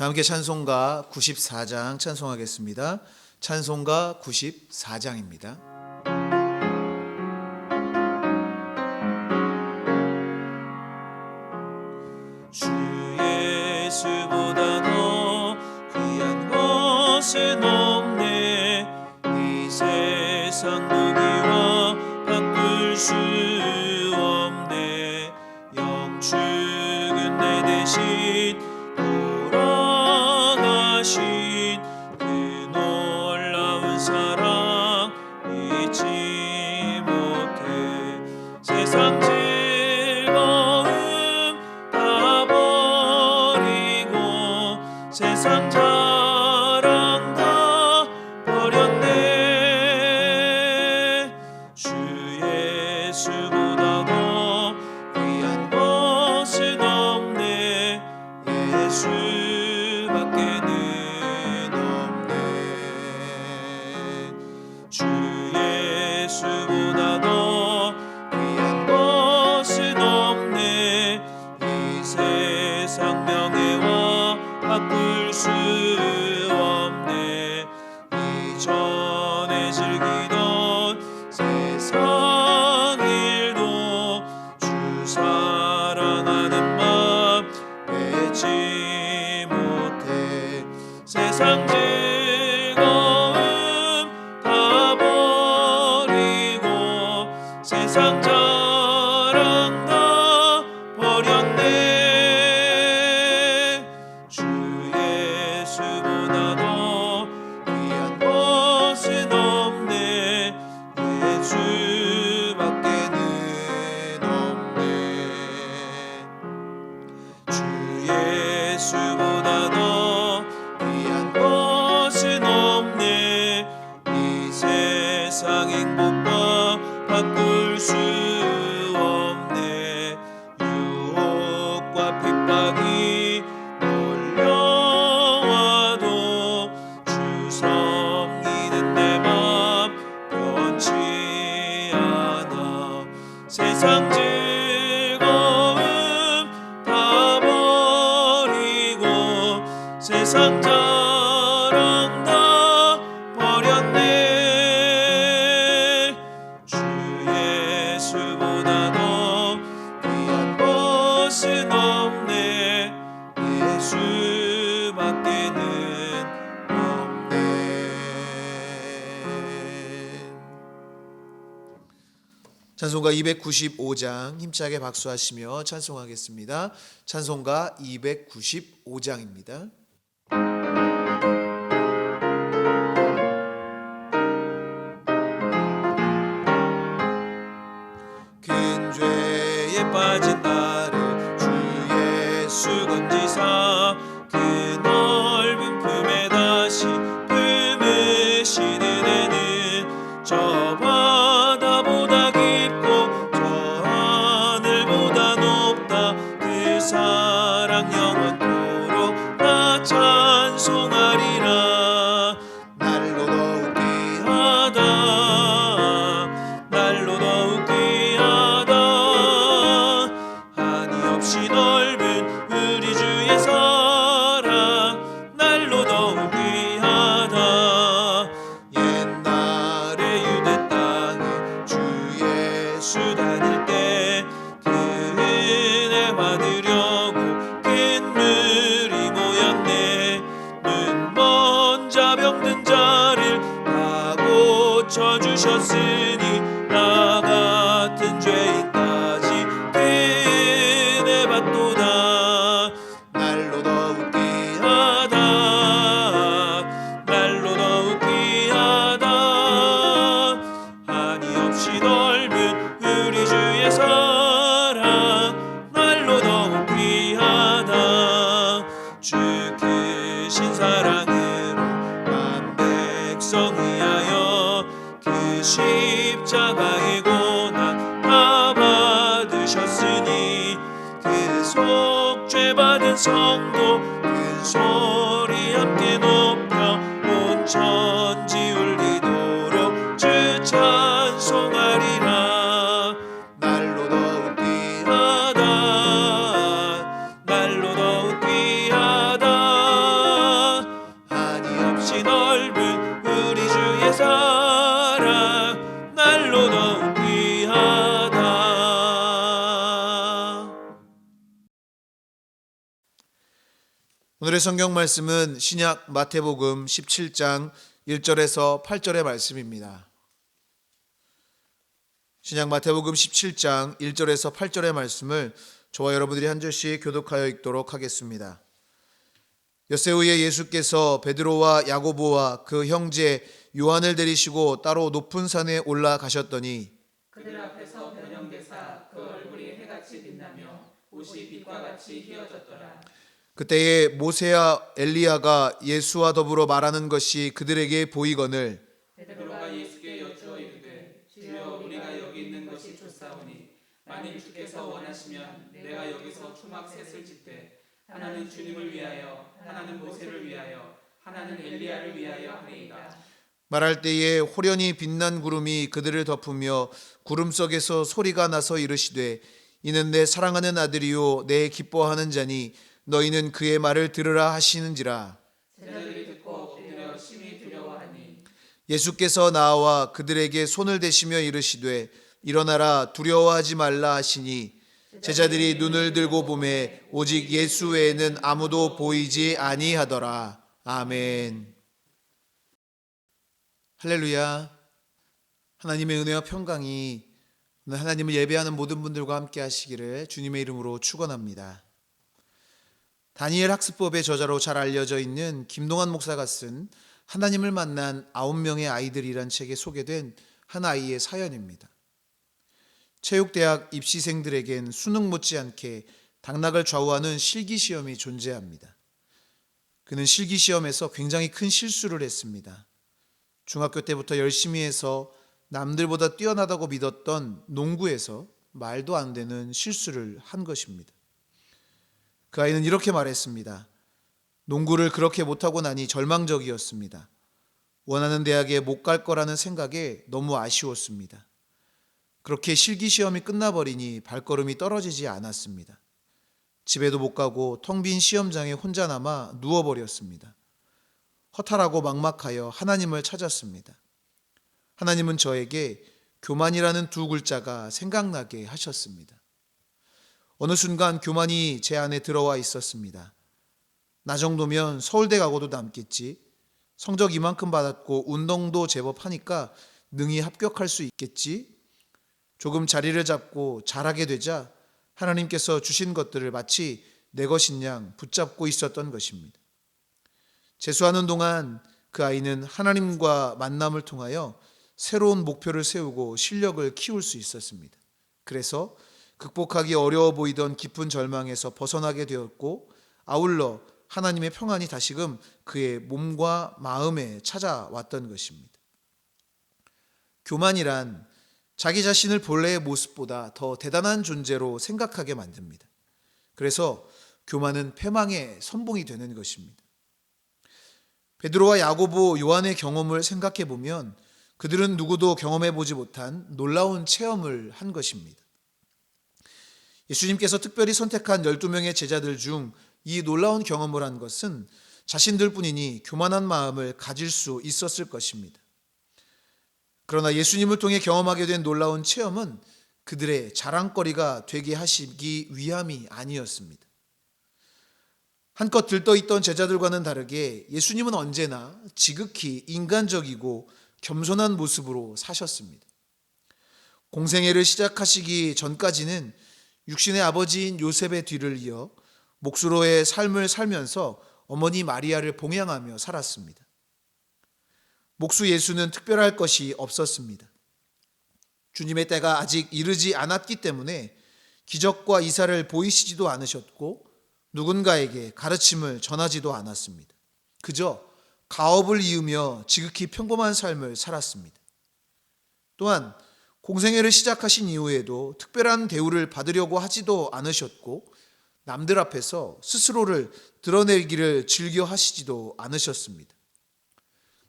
다 함께 찬송가 94장 찬송하겠습니다. 찬송가 94장입니다. 주 예수보다 더 귀한 것은 없네. 이 세상 무기와 바꿀 수 없네. 영축은 내 대신 돌아가신 그 놀라운 사랑 잊지 못해. 세상 즐거움 다 버리고 세상 자랑 다 버렸네. 주 예수보다 더 귀한 것은 없네. 예수밖에는 없네. 주 예수보다 더 귀한 것은 없네. 이 세상 명예와 바꿀 수 없네. 이전에 즐기던 세상 일도 주 사랑하는 맘 빼지 못해. 세상 즐거움 다 버리고 세상 자랑 다 버렸네. 주 예수보다 더 귀한 것은 없네. 예수밖에는 없네. 주 예수보다 더 귀한 것은 없네. 이 세상 행복과 바꿀 수 없네. 유혹과 핍박이 몰려와도 주 섬기는 내 맘 변치 않아. 세상 즐거움 다 버리고 세상 자랑 다 버렸네. 주 예수보다 더 귀한 것은 없네. 예수밖에는 없네. 찬송가 295장 힘차게 박수하시며 찬송하겠습니다. 찬송가 295장입니다. 큰 죄에 빠진 나를 주 예수 건지사 그 넓은 품에 다시 품으시는 애는 저 바다보다 깊고 저 하늘보다 높다. 그 사랑 영원토록 나 찬송하리라. 날로 더욱 귀하다. 날로 더욱 귀하다. 한이 없이 넓은 우리 주의 사랑 날로 더욱 귀하다. 옛날에 유대 땅에 주 예수 다닐 때 그 은혜 받으려고 큰 물이 모였네. 눈먼 자 병든 자를 다 고쳐주셨으니 나 같은 죄인까지 그 은혜 받도다. 날로 더욱 귀하다. 날로 더욱 귀하다. 한이 없이 넓은 우리 주의 사랑 날로 더욱 귀하다. 주 크신 사랑으로 만 백성 위하여 그 십자가의 고난 다 받으셨으니 그 속죄 받은 성도 큰 소리 함께 높여 온 천지 울리도록 주 찬송하리라. 날로 더욱 귀하다. 날로 더욱 귀하다. 오늘의 성경 말씀은 신약 마태복음 17장 1절에서 8절의 말씀입니다. 신약 마태복음 17장 1절에서 8절의 말씀을 저와 여러분들이 한 절씩 교독하여 읽도록 하겠습니다. 엿새 후에 예수께서 베드로와 야고보와 그 형제 요한을 데리시고 따로 높은 산에 올라가셨더니 그들 앞에서 변형되사 그 얼굴이 해같이 빛나며 옷이 빛과 같이 휘어졌더라. 그때에 모세와 엘리야가 예수와 더불어 말하는 것이 그들에게 보이거늘 베드로가 예수께 여쭈어 이르되 주여 우리가 여기 있는 것이 좋사오니 만일 주께서 원하시면 내가 여기서 초막 셋을 짓되 하나는 주님을 위하여 하나는 모세를 위하여 하나는 엘리야를 위하여 하리이다. 말할 때에 호련히 빛난 구름이 그들을 덮으며 구름 속에서 소리가 나서 이르시되 이는 내 사랑하는 아들이요 내 기뻐하는 자니 너희는 그의 말을 들으라 하시는지라. 제자들이 듣고 엎드려 심히 두려워하니 예수께서 나와 그들에게 손을 대시며 이르시되 일어나라 두려워하지 말라 하시니 제자들이 눈을 들고 보매 오직 예수 외에는 아무도 보이지 아니하더라. 아멘. 할렐루야. 하나님의 은혜와 평강이 오늘 하나님을 예배하는 모든 분들과 함께 하시기를 주님의 이름으로 축원합니다. 다니엘 학습법의 저자로 잘 알려져 있는 김동환 목사가 쓴 하나님을 만난 9명의 아이들이란 책에 소개된 한 아이의 사연입니다. 체육대학 입시생들에겐 수능 못지않게 당락을 좌우하는 실기시험이 존재합니다. 그는 실기시험에서 굉장히 큰 실수를 했습니다. 중학교 때부터 열심히 해서 남들보다 뛰어나다고 믿었던 농구에서 말도 안 되는 실수를 한 것입니다. 그 아이는 이렇게 말했습니다. 농구를 그렇게 못하고 나니 절망적이었습니다. 원하는 대학에 못 갈 거라는 생각에 너무 아쉬웠습니다. 그렇게 실기시험이 끝나버리니 발걸음이 떨어지지 않았습니다. 집에도 못 가고 텅 빈 시험장에 혼자 남아 누워버렸습니다. 허탈하고 막막하여 하나님을 찾았습니다. 하나님은 저에게 교만이라는 두 글자가 생각나게 하셨습니다. 어느 순간 교만이 제 안에 들어와 있었습니다. 나 정도면 서울대 가고도 남겠지. 성적 이만큼 받았고 운동도 제법 하니까 능히 합격할 수 있겠지. 조금 자리를 잡고 잘하게 되자 하나님께서 주신 것들을 마치 내 것인 양 붙잡고 있었던 것입니다. 재수하는 동안 그 아이는 하나님과 만남을 통하여 새로운 목표를 세우고 실력을 키울 수 있었습니다. 그래서 극복하기 어려워 보이던 깊은 절망에서 벗어나게 되었고 아울러 하나님의 평안이 다시금 그의 몸과 마음에 찾아왔던 것입니다. 교만이란 자기 자신을 본래의 모습보다 더 대단한 존재로 생각하게 만듭니다. 그래서 교만은 패망의 선봉이 되는 것입니다. 베드로와 야고보, 요한의 경험을 생각해 보면 그들은 누구도 경험해 보지 못한 놀라운 체험을 한 것입니다. 예수님께서 특별히 선택한 12명의 제자들 중 이 놀라운 경험을 한 것은 자신들뿐이니 교만한 마음을 가질 수 있었을 것입니다. 그러나 예수님을 통해 경험하게 된 놀라운 체험은 그들의 자랑거리가 되게 하시기 위함이 아니었습니다. 한껏 들떠있던 제자들과는 다르게 예수님은 언제나 지극히 인간적이고 겸손한 모습으로 사셨습니다. 공생애를 시작하시기 전까지는 육신의 아버지인 요셉의 뒤를 이어 목수로의 삶을 살면서 어머니 마리아를 봉양하며 살았습니다. 목수 예수는 특별할 것이 없었습니다. 주님의 때가 아직 이르지 않았기 때문에 기적과 이사를 보이시지도 않으셨고 누군가에게 가르침을 전하지도 않았습니다. 그저 가업을 이으며 지극히 평범한 삶을 살았습니다. 또한 공생애를 시작하신 이후에도 특별한 대우를 받으려고 하지도 않으셨고 남들 앞에서 스스로를 드러내기를 즐겨 하시지도 않으셨습니다.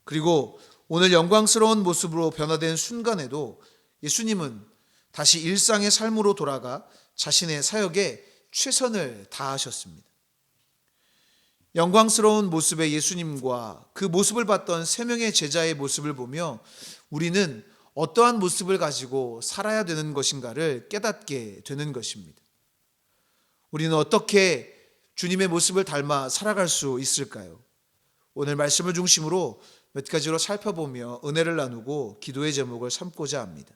그리고 오늘 영광스러운 모습으로 변화된 순간에도 예수님은 다시 일상의 삶으로 돌아가 자신의 사역에 최선을 다하셨습니다. 영광스러운 모습의 예수님과 그 모습을 봤던 3명의 제자의 모습을 보며 우리는 어떠한 모습을 가지고 살아야 되는 것인가를 깨닫게 되는 것입니다. 우리는 어떻게 주님의 모습을 닮아 살아갈 수 있을까요? 오늘 말씀을 중심으로 몇 가지로 살펴보며 은혜를 나누고 기도의 제목을 삼고자 합니다.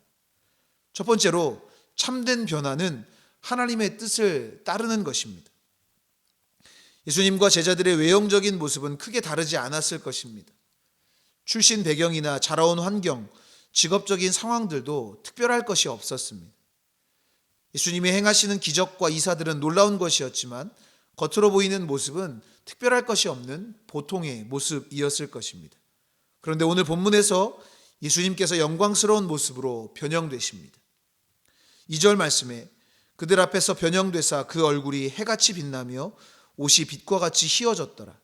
첫 번째로 참된 변화는 하나님의 뜻을 따르는 것입니다. 예수님과 제자들의 외형적인 모습은 크게 다르지 않았을 것입니다. 출신 배경이나 자라온 환경, 직업적인 상황들도 특별할 것이 없었습니다. 예수님이 행하시는 기적과 이사들은 놀라운 것이었지만 겉으로 보이는 모습은 특별할 것이 없는 보통의 모습이었을 것입니다. 그런데 오늘 본문에서 예수님께서 영광스러운 모습으로 변형되십니다. 2절 말씀에 그들 앞에서 변형되사 그 얼굴이 해같이 빛나며 옷이 빛과 같이 희어졌더라.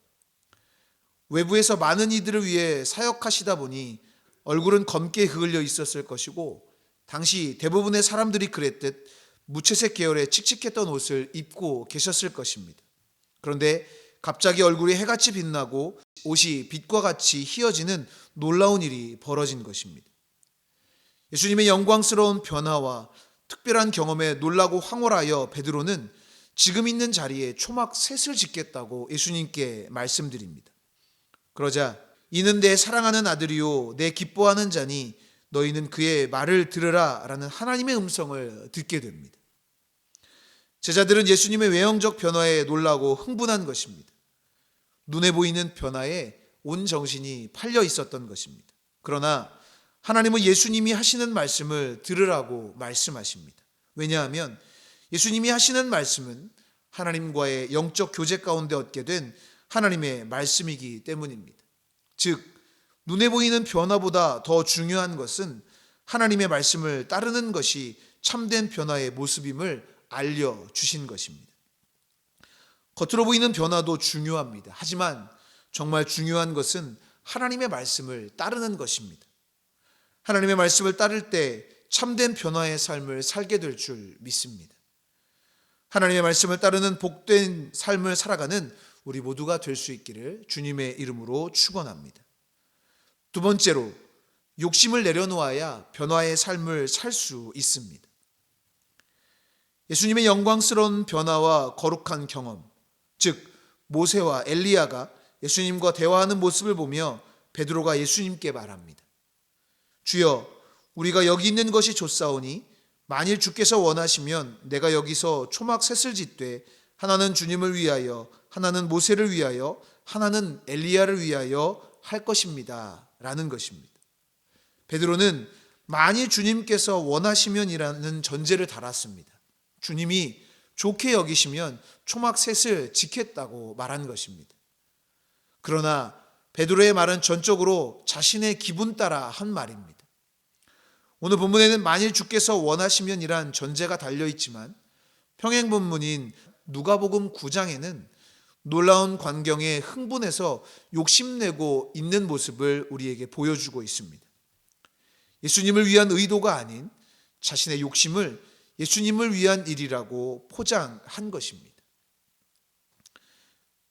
외부에서 많은 이들을 위해 사역하시다 보니 얼굴은 검게 그을려 있었을 것이고 당시 대부분의 사람들이 그랬듯 무채색 계열의 칙칙했던 옷을 입고 계셨을 것입니다. 그런데 갑자기 얼굴이 해같이 빛나고 옷이 빛과 같이 희어지는 놀라운 일이 벌어진 것입니다. 예수님의 영광스러운 변화와 특별한 경험에 놀라고 황홀하여 베드로는 지금 있는 자리에 초막 셋을 짓겠다고 예수님께 말씀드립니다. 그러자 이는 내 사랑하는 아들이요 내 기뻐하는 자니 너희는 그의 말을 들으라 라는 하나님의 음성을 듣게 됩니다. 제자들은 예수님의 외형적 변화에 놀라고 흥분한 것입니다. 눈에 보이는 변화에 온 정신이 팔려 있었던 것입니다. 그러나 하나님은 예수님이 하시는 말씀을 들으라고 말씀하십니다. 왜냐하면 예수님이 하시는 말씀은 하나님과의 영적 교제 가운데 얻게 된 하나님의 말씀이기 때문입니다. 즉 눈에 보이는 변화보다 더 중요한 것은 하나님의 말씀을 따르는 것이 참된 변화의 모습임을 알려주신 것입니다. 겉으로 보이는 변화도 중요합니다. 하지만 정말 중요한 것은 하나님의 말씀을 따르는 것입니다. 하나님의 말씀을 따를 때 참된 변화의 삶을 살게 될 줄 믿습니다. 하나님의 말씀을 따르는 복된 삶을 살아가는 우리 모두가 될 수 있기를 주님의 이름으로 축원합니다. 두 번째로 욕심을 내려놓아야 변화의 삶을 살 수 있습니다. 예수님의 영광스러운 변화와 거룩한 경험, 즉 모세와 엘리야가 예수님과 대화하는 모습을 보며 베드로가 예수님께 말합니다. 주여, 우리가 여기 있는 것이 좋사오니 만일 주께서 원하시면 내가 여기서 초막 셋을 짓되 하나는 주님을 위하여, 하나는 모세를 위하여, 하나는 엘리야를 위하여 할 것입니다 라는 것입니다. 베드로는 만일 주님께서 원하시면이라는 전제를 달았습니다. 주님이 좋게 여기시면 초막 셋을 짓겠다고 말한 것입니다. 그러나 베드로의 말은 전적으로 자신의 기분 따라 한 말입니다. 오늘 본문에는 만일 주께서 원하시면이란 전제가 달려있지만 평행 본문인 누가복음 9장에는 놀라운 광경에 흥분해서 욕심내고 있는 모습을 우리에게 보여주고 있습니다. 예수님을 위한 의도가 아닌 자신의 욕심을 예수님을 위한 일이라고 포장한 것입니다.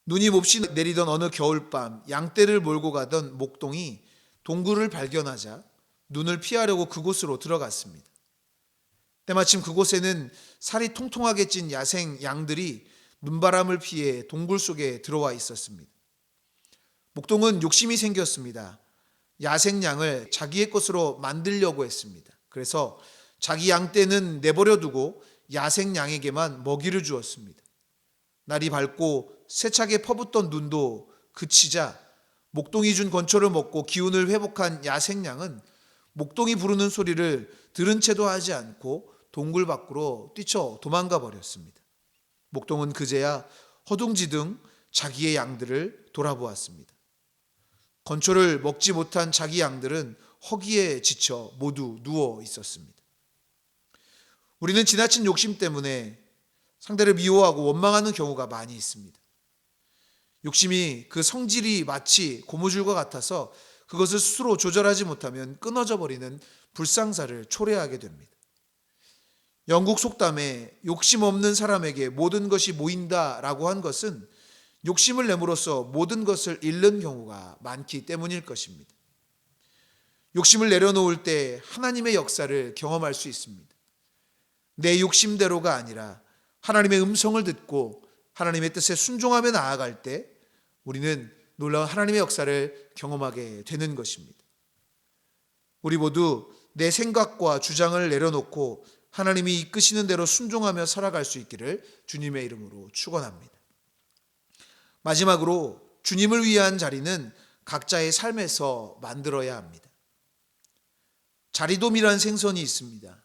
눈이 몹시 내리던 어느 겨울밤 양떼를 몰고 가던 목동이 동굴을 발견하자 눈을 피하려고 그곳으로 들어갔습니다. 때마침 그곳에는 살이 통통하게 찐 야생 양들이 눈바람을 피해 동굴 속에 들어와 있었습니다. 목동은 욕심이 생겼습니다. 야생 양을 자기의 것으로 만들려고 했습니다. 그래서 자기 양떼는 내버려 두고 야생 양에게만 먹이를 주었습니다. 날이 밝고 세차게 퍼붓던 눈도 그치자 목동이 준 건초를 먹고 기운을 회복한 야생 양은 목동이 부르는 소리를 들은 채도 하지 않고 동굴 밖으로 뛰쳐 도망가 버렸습니다. 목동은 그제야 허둥지둥 자기의 양들을 돌아보았습니다. 건초를 먹지 못한 자기 양들은 허기에 지쳐 모두 누워 있었습니다. 우리는 지나친 욕심 때문에 상대를 미워하고 원망하는 경우가 많이 있습니다. 욕심이 그 성질이 마치 고무줄과 같아서 그것을 스스로 조절하지 못하면 끊어져 버리는 불상사를 초래하게 됩니다. 영국 속담에 욕심 없는 사람에게 모든 것이 모인다라고 한 것은 욕심을 내므로써 모든 것을 잃는 경우가 많기 때문일 것입니다. 욕심을 내려놓을 때 하나님의 역사를 경험할 수 있습니다. 내 욕심대로가 아니라 하나님의 음성을 듣고 하나님의 뜻에 순종하며 나아갈 때 우리는 놀라운 하나님의 역사를 경험하게 되는 것입니다. 우리 모두 내 생각과 주장을 내려놓고 하나님이 이끄시는 대로 순종하며 살아갈 수 있기를 주님의 이름으로 축원합니다. 마지막으로 주님을 위한 자리는 각자의 삶에서 만들어야 합니다. 자리돔이라는 생선이 있습니다.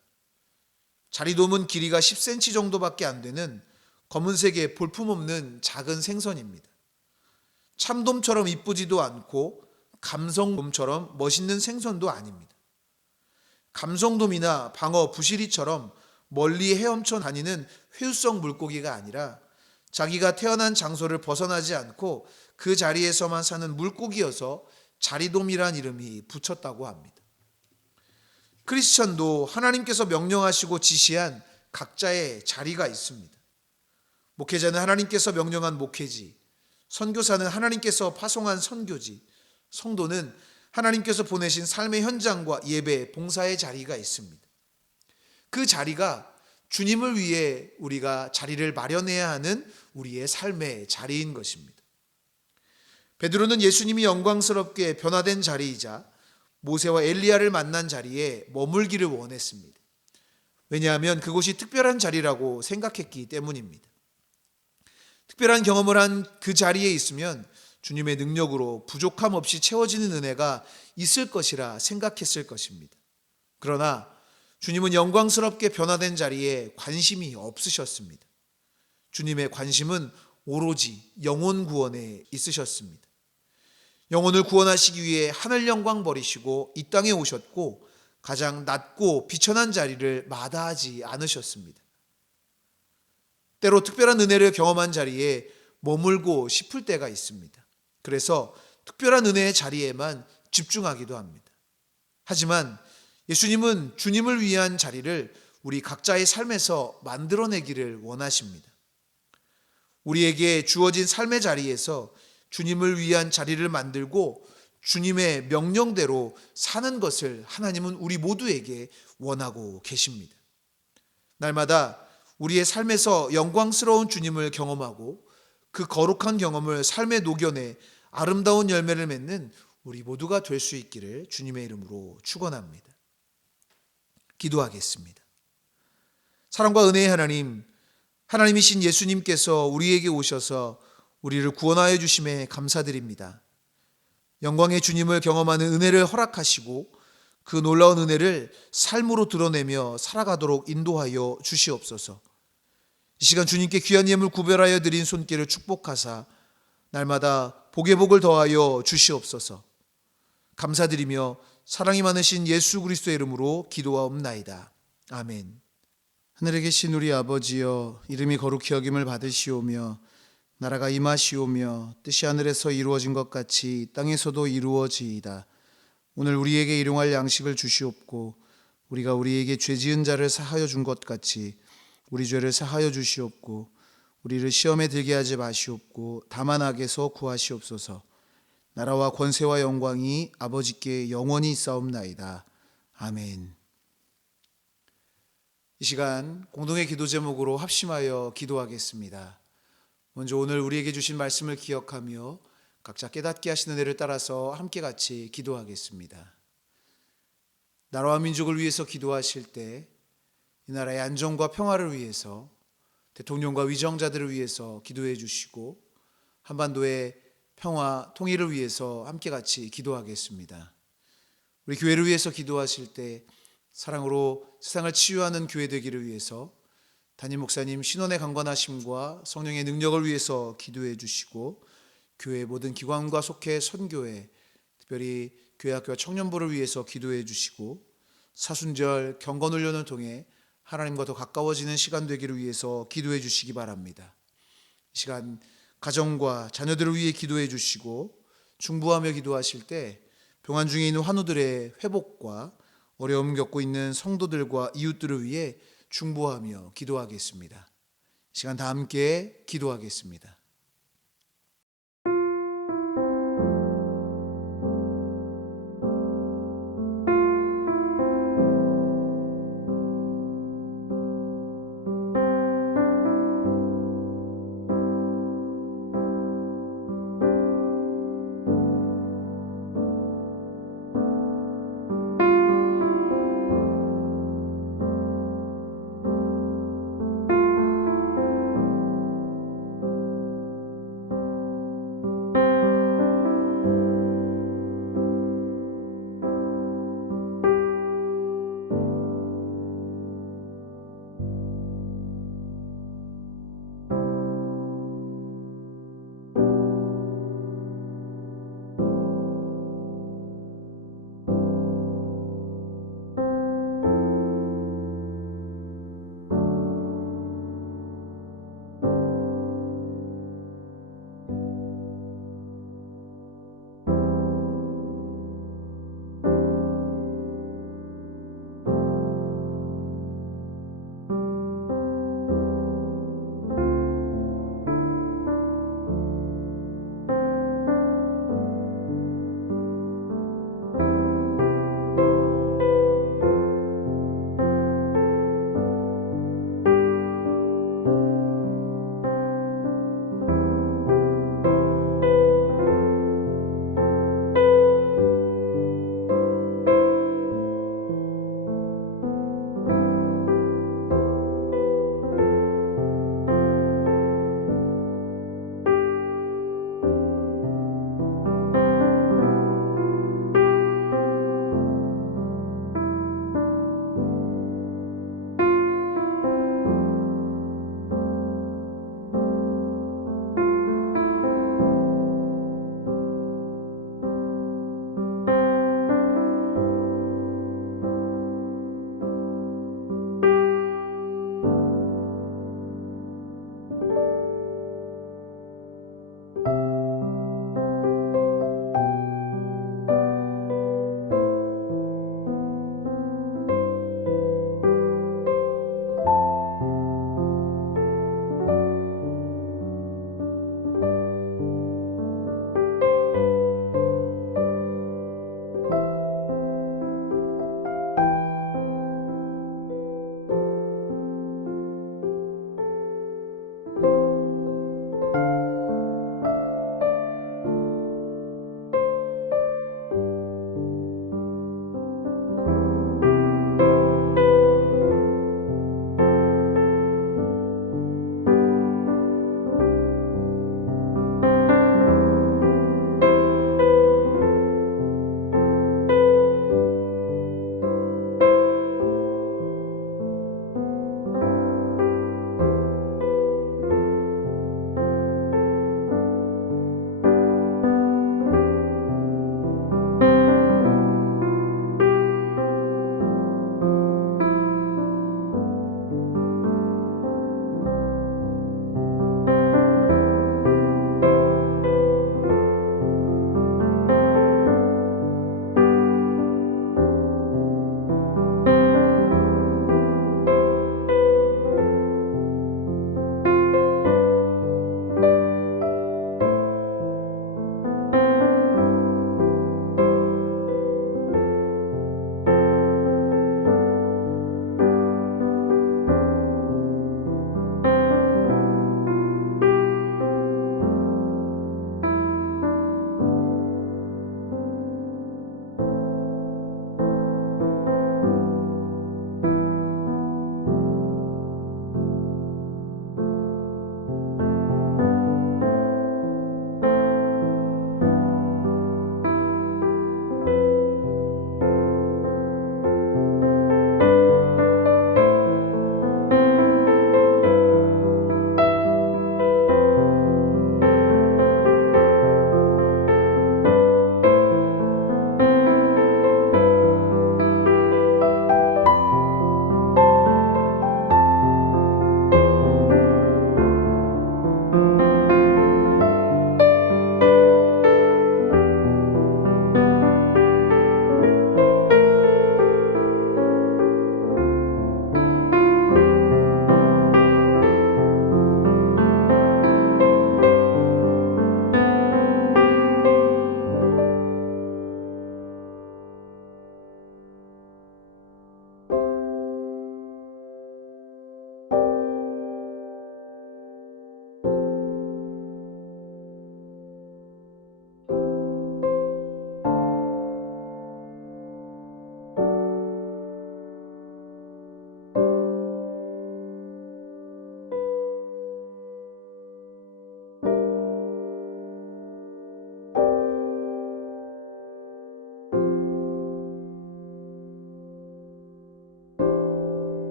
자리돔은 길이가 10cm 정도밖에 안 되는 검은색의 볼품없는 작은 생선입니다. 참돔처럼 이쁘지도 않고 감성돔처럼 멋있는 생선도 아닙니다. 감성돔이나 방어, 부시리처럼 멀리 헤엄쳐 다니는 회유성 물고기가 아니라 자기가 태어난 장소를 벗어나지 않고 그 자리에서만 사는 물고기여서 자리돔이란 이름이 붙였다고 합니다. 크리스천도 하나님께서 명령하시고 지시한 각자의 자리가 있습니다. 목회자는 하나님께서 명령한 목회지, 선교사는 하나님께서 파송한 선교지, 성도는 하나님께서 보내신 삶의 현장과 예배, 봉사의 자리가 있습니다. 그 자리가 주님을 위해 우리가 자리를 마련해야 하는 우리의 삶의 자리인 것입니다. 베드로는 예수님이 영광스럽게 변화된 자리이자 모세와 엘리야를 만난 자리에 머물기를 원했습니다. 왜냐하면 그곳이 특별한 자리라고 생각했기 때문입니다. 특별한 경험을 한 그 자리에 있으면 주님의 능력으로 부족함 없이 채워지는 은혜가 있을 것이라 생각했을 것입니다. 그러나 주님은 영광스럽게 변화된 자리에 관심이 없으셨습니다. 주님의 관심은 오로지 영혼 구원에 있으셨습니다. 영혼을 구원하시기 위해 하늘 영광 버리시고 이 땅에 오셨고 가장 낮고 비천한 자리를 마다하지 않으셨습니다. 때로 특별한 은혜를 경험한 자리에 머물고 싶을 때가 있습니다. 그래서 특별한 은혜의 자리에만 집중하기도 합니다. 하지만 예수님은 주님을 위한 자리를 우리 각자의 삶에서 만들어내기를 원하십니다. 우리에게 주어진 삶의 자리에서 주님을 위한 자리를 만들고 주님의 명령대로 사는 것을 하나님은 우리 모두에게 원하고 계십니다. 날마다 우리의 삶에서 영광스러운 주님을 경험하고 그 거룩한 경험을 삶에 녹여내 아름다운 열매를 맺는 우리 모두가 될 수 있기를 주님의 이름으로 축원합니다. 기도하겠습니다. 사랑과 은혜의 하나님, 하나님이신 예수님께서 우리에게 오셔서 우리를 구원하여 주심에 감사드립니다. 영광의 주님을 경험하는 은혜를 허락하시고 그 놀라운 은혜를 삶으로 드러내며 살아가도록 인도하여 주시옵소서. 이 시간 주님께 귀한 예물 구별하여 드린 손길을 축복하사 날마다 복의 복을 더하여 주시옵소서. 감사드리며 사랑이 많으신 예수 그리스도의 이름으로 기도하옵나이다. 아멘. 하늘에 계신 우리 아버지여, 이름이 거룩히 여김을 받으시오며 나라가 임하시오며 뜻이 하늘에서 이루어진 것 같이 땅에서도 이루어지이다. 오늘 우리에게 일용할 양식을 주시옵고 우리가 우리에게 죄 지은 자를 사하여 준 것 같이 우리 죄를 사하여 주시옵고 우리를 시험에 들게 하지 마시옵고 다만 악에서 구하시옵소서. 나라와 권세와 영광이 아버지께 영원히 있사옵나이다. 아멘. 이 시간 공동의 기도 제목으로 합심하여 기도하겠습니다. 먼저 오늘 우리에게 주신 말씀을 기억하며 각자 깨닫게 하시는 은혜를 따라서 함께 같이 기도하겠습니다. 나라와 민족을 위해서 기도하실 때 이 나라의 안정과 평화를 위해서 대통령과 위정자들을 위해서 기도해 주시고 한반도의 평화, 통일을 위해서 함께 같이 기도하겠습니다. 우리 교회를 위해서 기도하실 때 사랑으로 세상을 치유하는 교회 되기를 위해서 담임 목사님 신원의 강건하심과 성령의 능력을 위해서 기도해 주시고 교회 모든 기관과 속해 선교회, 특별히 교회학교와 청년부를 위해서 기도해 주시고 사순절 경건훈련을 통해 하나님과 더 가까워지는 시간 되기를 위해서 기도해 주시기 바랍니다. 이 시간 가정과 자녀들을 위해 기도해 주시고 중보하며 기도하실 때 병환 중에 있는 환우들의 회복과 어려움 겪고 있는 성도들과 이웃들을 위해 중보하며 기도하겠습니다. 이 시간 다 함께 기도하겠습니다.